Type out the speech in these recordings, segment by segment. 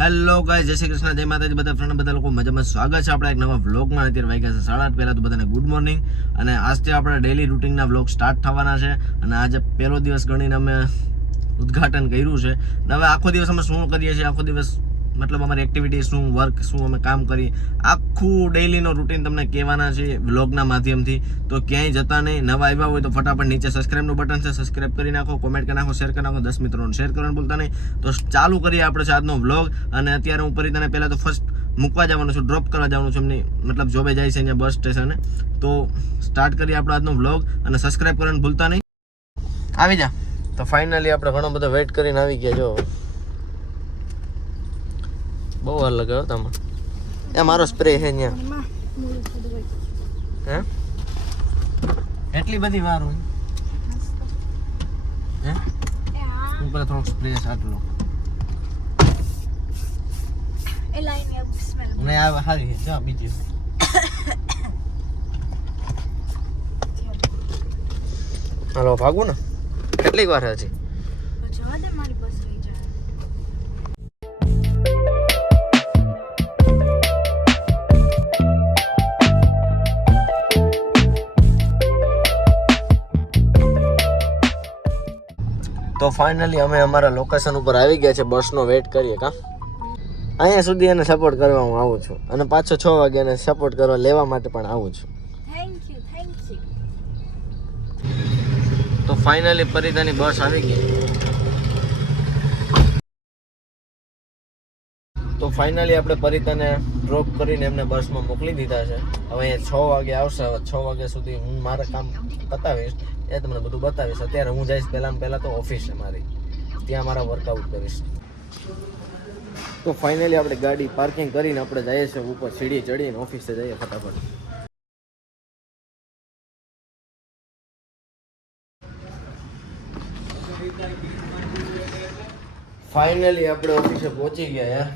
Hello guys, જય શ્રી કૃષ્ણ, જય માતાજી બધા ફ્રેન્ડ બધા લોકો મજામાં. સ્વાગત છે આપણા એક નવા વ્લોગમાં. અત્યારે વાગ્યા છે 8:30. પહેલાં તો બધાને ગુડ મોર્નિંગ. અને આજથી આપણા ડેલી રૂટિનના વ્લોગ સ્ટાર્ટ થવાના છે. અને આજે પહેલો દિવસ ગણીને અમે ઉદ્ઘાટન કર્યું છે. અને હવે આખો દિવસ અમે શું કરીએ છીએ, આખો દિવસ મતલબ અમારી એક્ટિવિટી શું, વર્ક શું, અમે કામ કરીએ, આખું ડેલીનો રૂટીન તમને કહેવાના છે વ્લોગના માધ્યમથી. તો ક્યાંય જતા નહીં. નવા આવ્યા હોય તો ફટાફટ નીચે સબસ્ક્રાઇબનું બટન છે, સબસ્ક્રાઇબ કરી નાખો, કોમેન્ટ કરી નાખો, શેર કરી નાખો, 10 મિત્રોને શેર કરવાનું ભૂલતા નહીં. તો ચાલુ કરીએ આપણે આજનો વ્લોગ. અને અત્યારે હું પરિતાને પહેલાં તો ફર્સ્ટ મૂકવા જવાનું છું, ડ્રોપ કરવા જવાનું છું એમની મતલબ જોબે જાય છે અહીંયા બસ સ્ટેશને. તો સ્ટાર્ટ કરીએ આપણો આજનો વ્લોગ અને સબસ્ક્રાઇબ કરવાનું ભૂલતા નહીં. આવી જા. તો ફાઇનલી આપણે ઘણો બધો વેઇટ કરીને આવી ગયા. જો બહુ વાર લગાવ્યો તમે. એ મારો સ્પ્રે છે અહીંયા. હે એટલી બધી વાર હોય? હે હું પેલા થોડોક સ્પ્રે સાટલો એ લાઈન એ સ્મેલ મને આ હારી છે. જા બીજી હાલો ભાગું ને. કેટલીક વાર હજી જવા દે, મારી બસ રહી જાય. તો ફાઇનલી અમે અમારા લોકેશન ઉપર આવી ગયા છે. બસનો વેઇટ કરીએ. કા અહીંયા સુધી એને સપોર્ટ કરવા હું આવું છું અને પાછો 6 વાગે એને સપોર્ટ કરવા લેવા માટે પણ આવું છું. Thank you. તો ફાઇનલી પરિતાની બસ આવી ગઈ. તો ફાઇનલી આપણે પરિતાને ડ્રોપ કરીને એમને બસમાં મોકલી દીધા છે. હવે અહીંયા 6 વાગે આવશે. હવે 6 વાગ્યા સુધી હું મારા કામ બતાવીશ, એ તમને બધું બતાવીશ. અત્યારે હું જઈશ પહેલાં તો ઓફિસ છે મારી, ત્યાં મારા વર્કઆઉટ કરીશ. તો ફાઇનલી આપણે ગાડી પાર્કિંગ કરીને આપણે જઈએ છીએ ઉપર, સીડી ચડીને ઓફિસે જઈએ ફટાફટ. ફાઇનલી આપણે ઓફિસે પહોંચી ગયા. યાર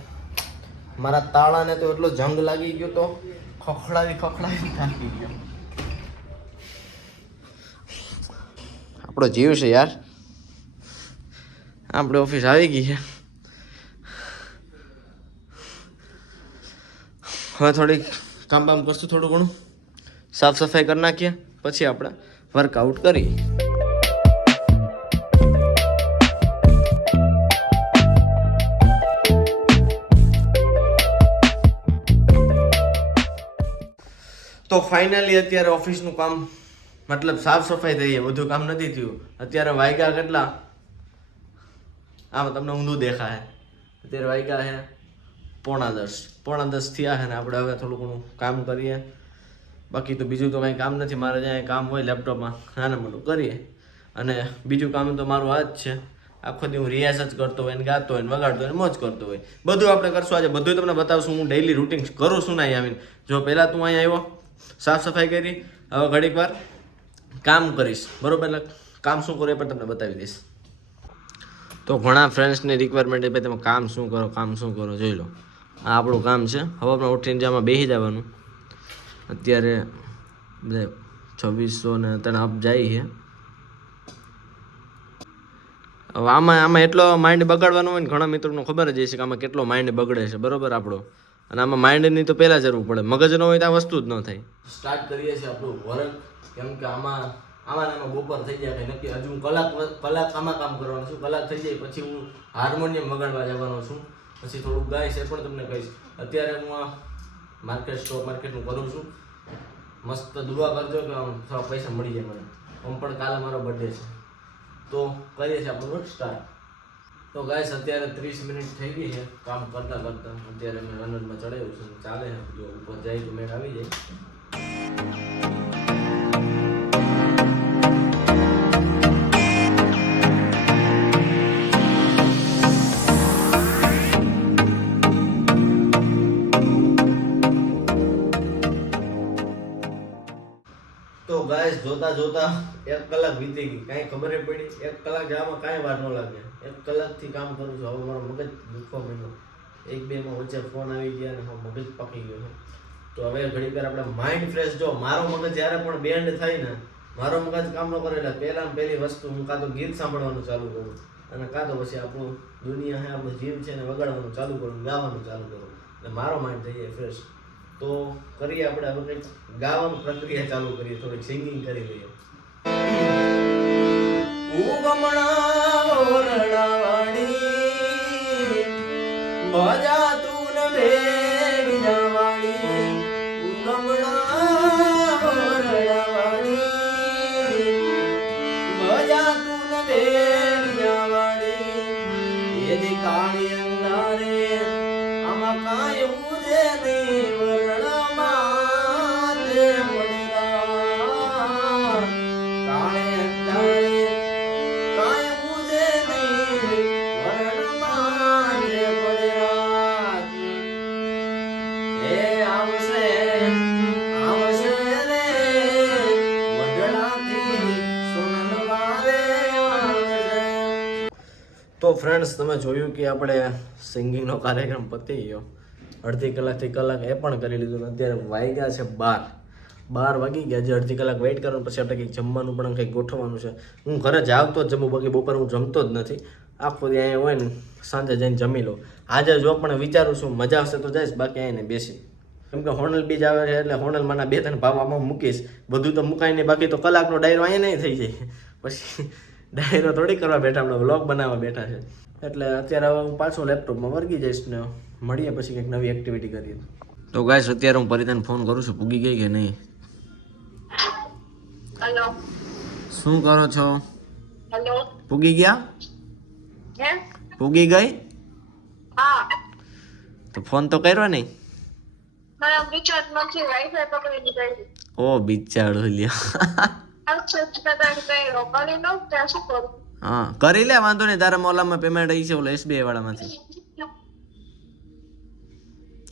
મારા તાળાને તો એટલો જંગ લાગી ગયો, તો ખખડાવી થાકી ગયો. આપણો જીવ છે યાર. આપણે ઓફિસ આવી ગઈ છે. હવે થોડીક કામ કરશું, થોડું ઘણું સાફ સફાઈ કરી નાખીએ, પછી આપણે વર્કઆઉટ કરીએ. તો ફાઇનલી અત્યારે ઓફિસનું કામ મતલબ સાફ સફાઈ થઈ, બધું કામ નથી થયું. અત્યારે વાગ્યા કેટલા, આમ તમને ઊંધું દેખાય. અત્યારે વાગ્યા છે 9:45 થયા છે ને આપણે હવે થોડું ઘણું કામ કરીએ. બાકી તો બીજું તો કંઈ કામ નથી. મારે જ્યાં કામ હોય લેપટોપમાં નાનું મોટું કરીએ. અને બીજું કામ તો મારું આ જ છે. આખો દી હું રિયાઝ જ કરતો હોય ને ગાતો હોય ને વગાડતો હોય ને મોજ કરતો હોય. બધું આપણે કરશું આજે. બધું તમને બતાવશું હું ડેઈલી રૂટીન કરું છું ને અહીં આવીને. જો પહેલાં તું અહીંયા આવ્યો, સાફ સફાઈ કરી, હવે ઘડીક વાર કામ કરીશ, બરોબર? એટલે કામ શું કરું એ પણ તમને બતાવી દઈશ. તો ઘણા ફ્રેન્ડ્સની રિક્વાયરમેન્ટ ભાઈ તમે કામ શું કરો જોઈ લો. આ આપણું કામ છે. હવામાં ઉઠીને જામાં બેસી જવાનું. અત્યારે 2603 અપ જાય છે. હવે આમાં એટલો માઇન્ડ બગાડવાનો હોય ને, ઘણા મિત્રોને ખબર જ હશે કે આમાં કેટલો માઇન્ડ બગડે છે, બરોબર આપણો. અને આમાં માઇન્ડની તો પહેલાં જરૂર પડે. મગજ ન હોય તો આ વસ્તુ જ ન થાય. સ્ટાર્ટ કરીએ છીએ આપણું વર્ક. કેમ કે આમાં બપોર થઈ જાય કંઈ નક્કી. હજુ હું કલાક આમાં કામ કરવાનું છું. કલાક થઈ જાય પછી હું હાર્મોનિયમ વગાડવા જવાનો છું. પછી થોડુંક ગાઈશ, એ પણ તમને કહીશ. અત્યારે હું આ સ્ટોક માર્કેટનું કરું છું. મસ્ત દુઆ કરજો કે આમ થોડા પૈસા મળી જાય મને. આમ પણ કાલે મારો બર્થડે છે. તો કરીએ છીએ આપણું વર્ક સ્ટાર્ટ. તો ગાઈસ અત્યારે 30 મિનિટ થઈ ગઈ છે કામ કરતા. અત્યારે મેં રનરમાં ચડાવ્યું છે, ચાલે છે. જો ઉપર જાય તો મેં આવી જાય. તો ગાઈસ જોતા 1 કલાક વીતી ગઈ, કાંઈ ખબર પડી. 1 કલાક જવામાં કાંઈ વાર ન લાગે. 1 કલાકથી કામ કરું છું. હવે મારો મગજ દુખવા માંડ્યો. 1-2 વચ્ચે ફોન આવી ગયા અને મગજ પકી ગયો. તો હવે ઘડીક વાર આપણે માઇન્ડ ફ્રેશ. જો મારો મગજ જ્યારે પણ બેન્ડ થાય ને, મારો મગજ કામ ન કરે એટલે પહેલી વસ્તુ હું કાં તો ગીત સાંભળવાનું ચાલુ કરું. અને કાં તો પછી આપણું દુનિયા છે આપણું જીવ છે ને વગાડવાનું ચાલુ કરું ગાવાનું ચાલુ કરું એટલે મારો માઇન્ડ થઈ જાય ફ્રેશ. તો કરીએ આપણે હવે કંઈક ગાવાનું પ્રક્રિયા ચાલુ કરીએ, થોડીક સિંગિંગ કરી લઈએ. ઉગમણા ઓરડાવાળી ભજા તું ને ભેગજાવાળી, ઉગમણા ઓરડાવાળી ભજા તું ને ભેગજાવાળી, એદી કાળી અંધારે આમાં કાંઈ ઉજે નહીં વરણમાં તે પડેલા, કાળે અંધારે તો ફ્રેન્ડ્સ તમે જોયું કે આપણે સિંગિંગનો કાર્યક્રમ પતી ગયો. અડધી કલાકથી કલાક એ પણ કરી લીધું. અત્યારે વાગ્યા છે 12 વાગી ગયા. જે અડધી કલાક વેઇટ કરવાનું, પછી આપણે કંઈક જમવાનું પણ કંઈક ગોઠવવાનું છે. હું ઘરે જ આવતો જ જમું, બાકી બપોર હું જમતો જ નથી. આખો દી અહીંયા હોય ને સાંજે જઈને જમી લો. આજે જો પણ વિચારું છું મજા આવશે તો જઈશ, બાકી અહીંયા બેસી. કેમ કે હોનલ બીજ આવે છે એટલે હોનલમાંના 2-3 ભાવ આમાં મૂકીશ. બધું તો મુકાય નહીં, બાકી તો કલાકનો ડાયરો અહીંયા નહીં થઈ જાય. પછી ડાયરો થોડી કરવા બેઠા, આપણે વ્લોગ બનાવવા બેઠા છે. એટલે અત્યારે હવે હું પાછો લેપટોપમાં વર્ગી જઈશ ને મળીએ પછી કંઈક નવી એક્ટિવિટી કરીએ. તો ગાઈસ અત્યારે હું પરિતાને ફોન કરું છું, પૂગી ગઈ કે નહીં? હેલો, શું કરો છો? હેલો, પૂગી ગયા? હે? પૂગી ગઈ? હા, તો ફોન તો કર્યો નહીં? મારા રિચાર્જ નથી, વાઈફાઈ પકડીને ગઈ. ઓ બિચારો લ્યો. હા કરી લે, વાંધો નહીં. તારા મોલામાં પેમેન્ટ આવી છે ઓલો SBI વાળામાંથી,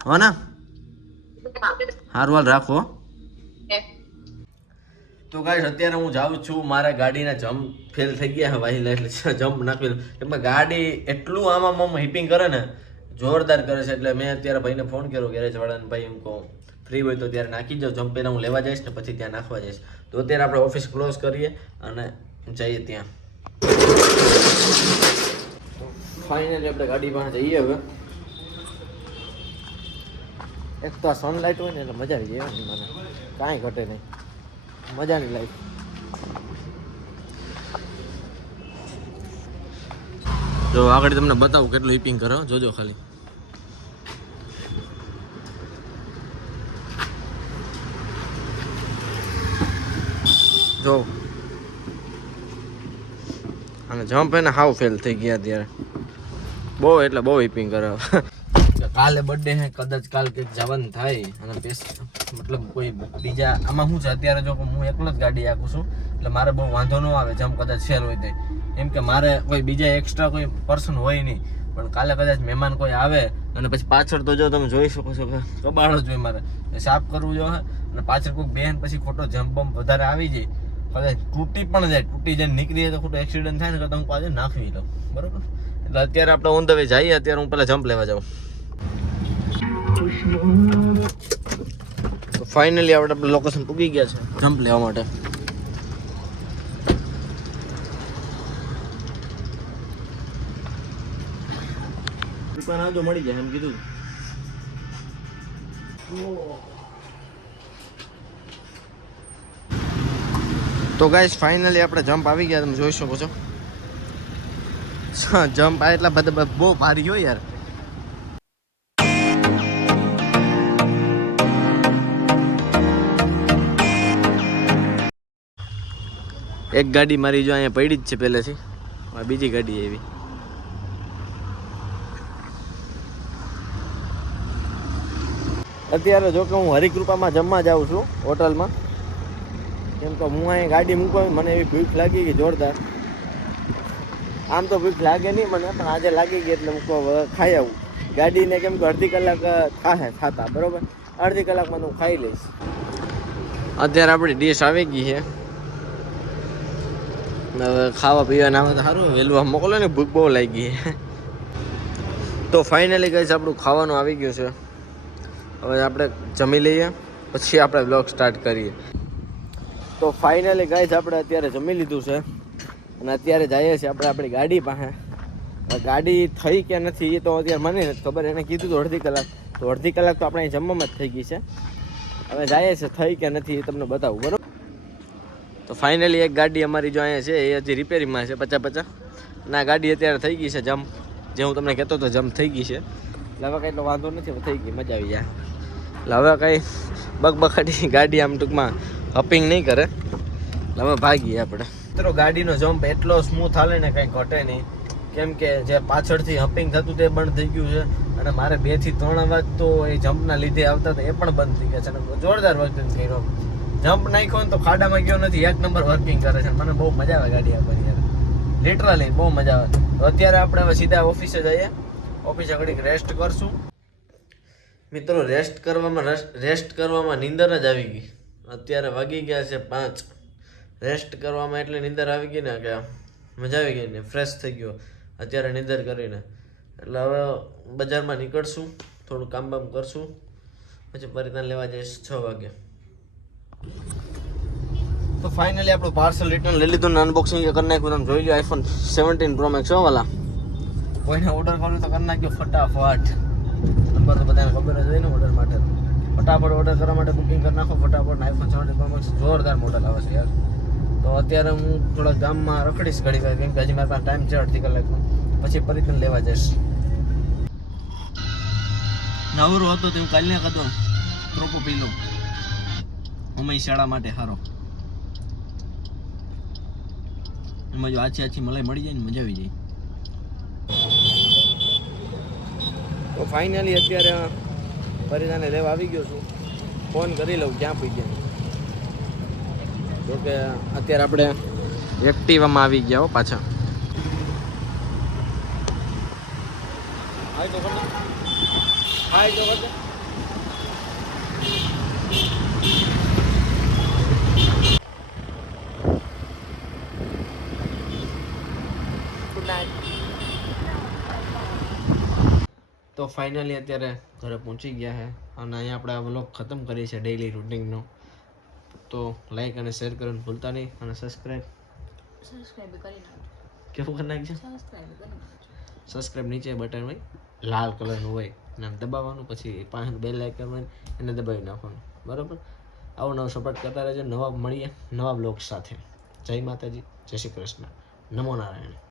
હો ને? હારું હાલ રાખો. તો ગાઈસ અત્યારે હું જાઉં છું, મારા ગાડીના જમ્પ ફેલ થઈ ગયા વાહિલા, એટલે જમ્પ નાખી. એમાં ગાડી એટલું આમાં હિપિંગ કરે ને, જોરદાર કરે છે. એટલે મેં અત્યારે ભાઈને ફોન કર્યો ગેરેજ વાળાને, ભાઈ એમ કહું ફ્રી હોય તો ત્યારે નાખી જાઓ જમ્પ. પહેલાં હું લેવા જઈશ ને પછી ત્યાં નાખવા જઈશ. તો અત્યારે આપણે ઓફિસ ક્લોઝ કરીએ અને જઈએ ત્યાં. ફાઇનલી આપણે ગાડી પાસે જઈએ હવે. એક તો આ સનલાઇટ હોય ને એટલે મજા આવી જાય મને, કાંઈ ઘટે નહીં, મજાની લાઈફ. જો આગળ તમને બતાવું કેટલું હિપિંગ કરો, જોજો ખાલી. જો અને જમ્પ એને હાવ ફેલ થઈ ગયા ત્યારે, બહુ એટલે બહુ હિપિંગ કરે. કાલે બર્થડે હે, કદાચ કાલ કંઈક જવાનું થાય અને મતલબ કોઈ બીજા આમાં શું છે અત્યારે જો હું એકલો જ ગાડી આખું છું એટલે મારે બહુ વાંધો ન આવે જમ્પ કદાચ ફેલ હોય તો. એમ કે મારે કોઈ બીજા એક્સ્ટ્રા કોઈ પર્સન હોય નહીં, પણ કાલે કદાચ મહેમાન કોઈ આવે અને પછી પાછળ તો જો તમે જોઈ શકો છો કે કબાડો જ હોય, મારે સાફ કરવું જોઈએ. અને પાછળ કોઈ બેન પછી ખોટો જમ્પ બમ્પ વધારે આવી જાય, કદાચ તૂટી પણ જાય, તૂટી જાય નીકળી જાય તો ખોટો એક્સિડન્ટ થાય ને, તો હું પાછળ નાખવી લઉં. બરાબર, એટલે અત્યારે આપણે ઓન ધ વે જઈએ. અત્યારે હું પહેલાં જમ્પ લેવા જાઉં. તો ફાઇનલી આપણે લોકેશન પૂગી ગયા છે જમ્પ લેવા માટે. દુકાન આવજો, મળી જાય એમ કીધું. તો ગાઈસ ફાઇનલી આપણે જમ્પ આવી ગયા, તમે જોઈ શકો છો. જમ્પ આ એટલા બધા બહુ ભારી હોય યાર. એક ગાડી મારી જો અહીંયા પડી જ છે પહેલેથી, બીજી ગાડી એવી. અત્યારે જો કે હું હરિકૃપામાં જમવા જાઉં છું હોટલમાં, કેમ કે હું અહીંયા ગાડી મૂકવા મને એવી ભૂખ લાગી ગઈ જોરદાર. આમ તો ભૂખ લાગે નહીં મને, પણ આજે લાગી ગઈ એટલે હું ખાઈ આવું ગાડીને. કેમ કે અડધી કલાક થાય ખાતા, બરાબર, અડધી કલાકમાં હું ખાઈ લઈશ. અત્યારે આપણી ડીશ આવી ગઈ છે, હવે ખાવા પીવાના આવે તો સારું, વહેલું મોકલો ને, ભૂખ બહુ લાગી. તો ફાઇનલી ગાઈસ આપણું ખાવાનું આવી ગયું છે. હવે આપણે જમી લઈએ પછી આપણે બ્લોગ સ્ટાર્ટ કરીએ. તો ફાઇનલી ગાઈસ આપણે અત્યારે જમી લીધું છે અને અત્યારે જઈએ છીએ આપણે આપણી ગાડી પાસે. ગાડી થઈ કે નથી એ તો અત્યારે મને નથી ખબર. એને કીધું તો અડધી કલાક, તો અડધી કલાક તો આપણે અહીં જમવામાં જ થઈ ગઈ છે. હવે જાય છે થઈ કે નથી એ તમને બતાવું, બરોબર. તો ફાઇનલી એક ગાડી અમારી જો અહીંયા છે એ હજી રિપેરિંગમાં છે 50-50. ના ગાડી અત્યારે થઈ ગઈ છે જમ્પ, જે હું તમને કહેતો હતો જમ્પ થઈ ગઈ છે. એટલે હવે કંઈ એટલો વાંધો નથી, થઈ ગઈ, મજા આવી જાય. એટલે હવે કંઈ બકબકાટી ગાડી આમ ટૂંકમાં હપિંગ નહીં કરે. એટલે હવે ભાગીએ આપણે. મિત્રો ગાડીનો જમ્પ એટલો સ્મૂથ હાલે ને કંઈ ઘટે નહીં, કેમ કે જે પાછળથી હપિંગ થતું તે બંધ થઈ ગયું છે. અને મારે 2 થી 3 અવાજ તો એ જમ્પના લીધે આવતા હતા, એ પણ બંધ થઈ ગયા છે. અને જોરદાર વર્કિંગ કર્યો. જમ્પ નાખ્યો ને તો ખાડામાં ગયો નથી, 1 નંબર વર્કિંગ કરે છે. મને બહુ મજા આવે ગાડી આપવાની યાર, લિટરલી બહુ મજા આવે. તો અત્યારે આપણે હવે સીધા ઓફિસે જઈએ. ઓફિસે ઘડીક રેસ્ટ કરશું. મિત્રો રેસ્ટ કરવામાં નીંદર જ આવી ગઈ. અત્યારે વાગી ગયા છે 5. રેસ્ટ કરવામાં એટલે નીંદર આવી ગઈ ને કે મજા આવી ગઈ ને, ફ્રેશ થઈ ગયો અત્યારે નીંદર કરીને. એટલે હવે બજારમાં નીકળશું, થોડું કામ બામ કરશું, પછી પરિણામ લેવા જઈશ 6 વાગે. તો ફાઇનલી આપણું પાર્સલ રિટર્ન લઈ લીધું ને અનબોક્સિંગ કરી નાખ્યું. તમે જોઈ લો iPhone 17 Pro Max વાલા. કોઈને ઓર્ડર કરવું તો કરી નાખ્યો ફટાફટ. નંબર તો બધાને ખબર જ હોય ને ઓર્ડર માટે. ફટાફટ ઓર્ડર કરવા માટે બુકિંગ કરી નાખો ફટાફટ. iPhone 17 Pro Max જોરદાર મોડલ આવે છે યાર. તો અત્યારે હું થોડા ગામમાં રખડીશ ઘડી વાર, કેમ કે હજી મારી પાસે ટાઈમ છે 1/2 કલાકનો, પછી પરિણામ લેવા જઈશ. નવરો હતો તો હું કાલને કદો ત્રોપો પી લઉં ઉમય શાળા માટે સારો. એમાં જો આછી મલાઈ મળી જાય ને મજા આવી જાય. તો ફાઇનલી અત્યારે પરિણાને લેવા આવી ગયો છું. ફોન કરી લઉં ક્યાં પી ગયા. જોકે અત્યારે આપણે એક્ટિવામાં આવી ગયા હો પાછા. હાય તો કરને, હાય તો કરને. તો ફાઇનલી અત્યારે ઘરે પહોંચી ગયા છે અને અહીંયા આપણે આ વ્લોગ ખતમ કરીએ છીએ ડેઈલી રૂટિનનો. તો લાઈક અને શેર કરવાનું ભૂલતા નહીં અને સબસ્ક્રાઈબ કરી નાખજો. કેવું કરી નાખજો? સબસ્ક્રાઈબ નીચે બટન હોય લાલ કલરનું હોય અને આમ દબાવવાનું, પછી પાછળ બેલ આઇકન હોય એને દબાવી નાખવાનું, બરાબર. આવો નવો સપોર્ટ કરતા રહેજો. નવા મળીએ નવા બ્લોગ સાથે. જય માતાજી, જય શ્રી કૃષ્ણ, નમો નારાયણ.